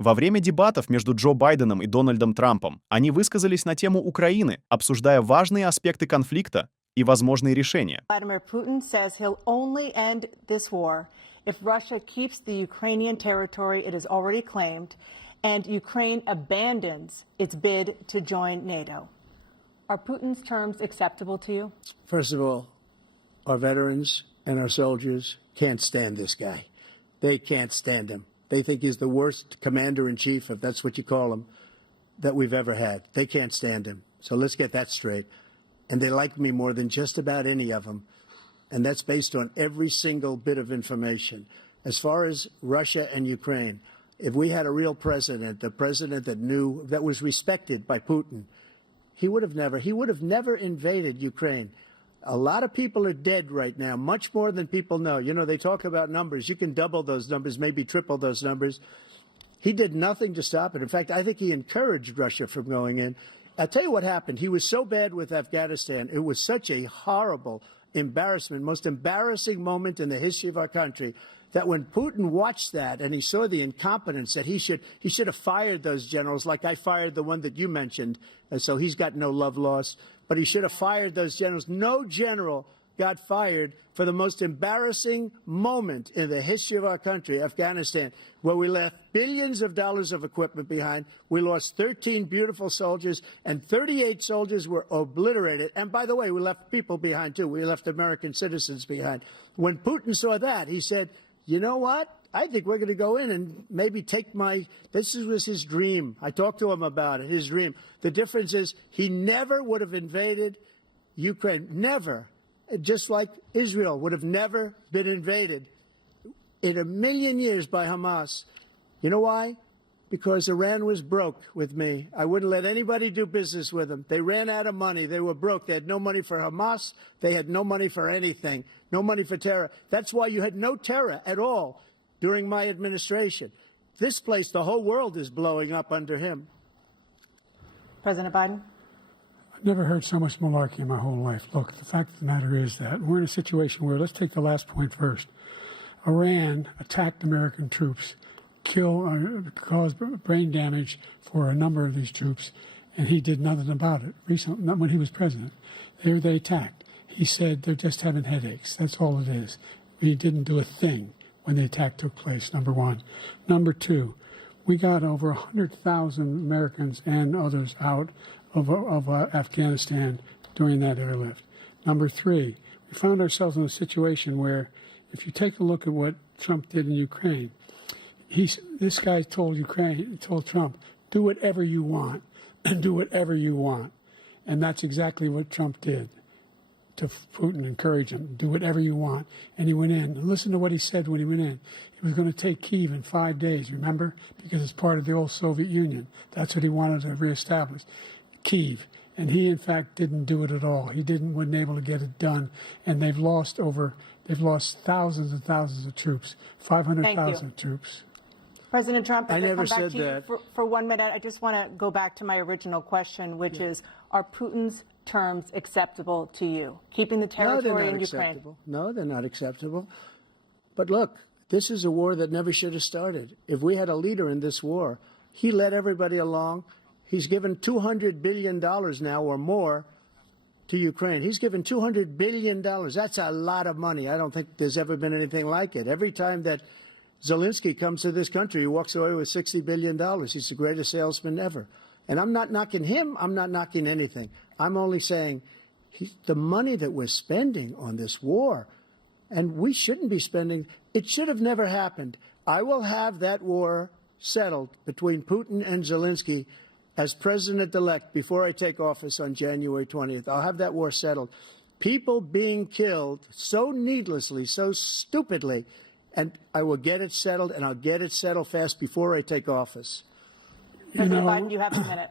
Во время дебатов между Джо Байденом и Дональдом Трампом они высказались на тему Украины, обсуждая важные аспекты конфликта и возможные решения. Vladimir Putin says he'll only end this war if Russia keeps the Ukrainian territory it has already claimed and Ukraine abandons its bid to join NATO. Are Putin's terms acceptable to you? First of all, our veterans and our soldiers can't stand this guy. They can't stand him. They think he's the worst commander-in-chief, if that's what you call him, that we've ever had. They can't stand him. So let's get that straight. And they like me more than just about any of them. And that's based on every single bit of information. As far as Russia and Ukraine, if we had a real president, a president that knew, that was respected by Putin, he would have never invaded Ukraine. A lot of people are dead right now, much more than people know. You know, they talk about numbers. You can double those numbers, maybe triple those numbers. He did nothing to stop it. In fact, I think he encouraged Russia from going in. I'll tell you what happened. He was so bad with Afghanistan. It was such a horrible embarrassment, most embarrassing moment in the history of our country, that when Putin watched that and he saw the incompetence, that he should have fired those generals, like I fired the one that you mentioned, and so he's got no love lost, but he should have fired those generals. No general got fired for the most embarrassing moment in the history of our country, Afghanistan, where we left billions of dollars of equipment behind. We lost 13 beautiful soldiers, and 38 soldiers were obliterated. And by the way, we left people behind, too. We left American citizens behind. When Putin saw that, he said, you know what? I think we're going to go in and maybe take this was his dream. I talked to him about it, his dream. The difference is he never would have invaded Ukraine. Never. Just like Israel would have never been invaded in a million years by Hamas. You know why? Because Iran was broke with me. I wouldn't let anybody do business with them. They ran out of money. They were broke. They had no money for Hamas. They had no money for anything. No money for terror. That's why you had no terror at all during my administration. This place, the whole world is blowing up under him. President Biden? I've never heard so much malarkey in my whole life. Look, the fact of the matter is that we're in a situation where, let's take the last point first. Iran attacked American troops, caused brain damage for a number of these troops, and he did nothing about it. Recently, not when he was president. They attacked. He said they're just having headaches. That's all it is. He didn't do a thing when the attack took place, number one. Number two, we got over 100,000 Americans and others out of Afghanistan during that airlift. Number three, we found ourselves in a situation where, if you take a look at what Trump did in Ukraine, this guy told Trump, do whatever you want, and do whatever you want. And that's exactly what Trump did to Putin, encourage him, do whatever you want. And he went in. And listen to what he said when he went in. He was going to take Kyiv in 5 days, remember? Because it's part of the old Soviet Union. That's what he wanted to reestablish, Kyiv. And he, in fact, didn't do it at all. He wasn't able to get it done. And they've lost thousands and thousands of troops, 500,000 troops. President Trump, I if never I come back said to you that. for 1 minute, I just want to go back to my original question, which is, are Putin's terms acceptable to you? Keeping the territory in Ukraine? Acceptable. No, they're not acceptable. But look, this is a war that never should have started. If we had a leader in this war, he led everybody along. He's given $200 billion now or more to Ukraine. He's given $200 billion. That's a lot of money. I don't think there's ever been anything like it. Every time that Zelensky comes to this country, he walks away with $60 billion. He's the greatest salesman ever. And I'm not knocking him. I'm not knocking anything. I'm only saying the money that we're spending on this war, and we shouldn't be spending, it should have never happened. I will have that war settled between Putin and Zelensky as president-elect before I take office on January 20th. I'll have that war settled. People being killed so needlessly, so stupidly, and I will get it settled, and I'll get it settled fast before I take office. President Biden, you have a minute.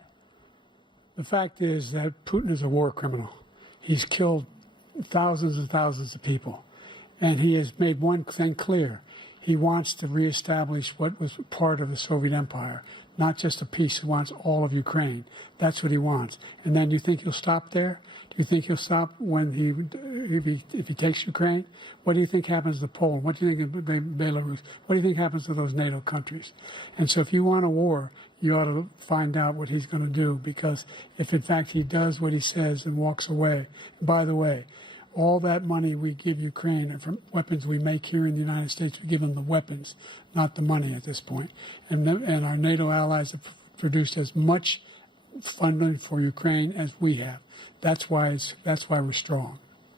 The fact is that Putin is a war criminal. He's killed thousands and thousands of people. And he has made one thing clear. He wants to reestablish what was part of the Soviet Empire, not just a piece. He wants all of Ukraine. That's what he wants. And then do you think he'll stop there? Do you think he'll stop when if he takes Ukraine? What do you think happens to Poland? What do you think of Belarus? What do you think happens to those NATO countries? And so if you want a war, you ought to find out what he's going to do, because if in fact he does what he says and walks away, by the way, all that money we give Ukraine and from weapons we make here in the United States, we give them the weapons, not the money at this point. And our NATO allies have produced as much funding for Ukraine as we have. That's why we're strong.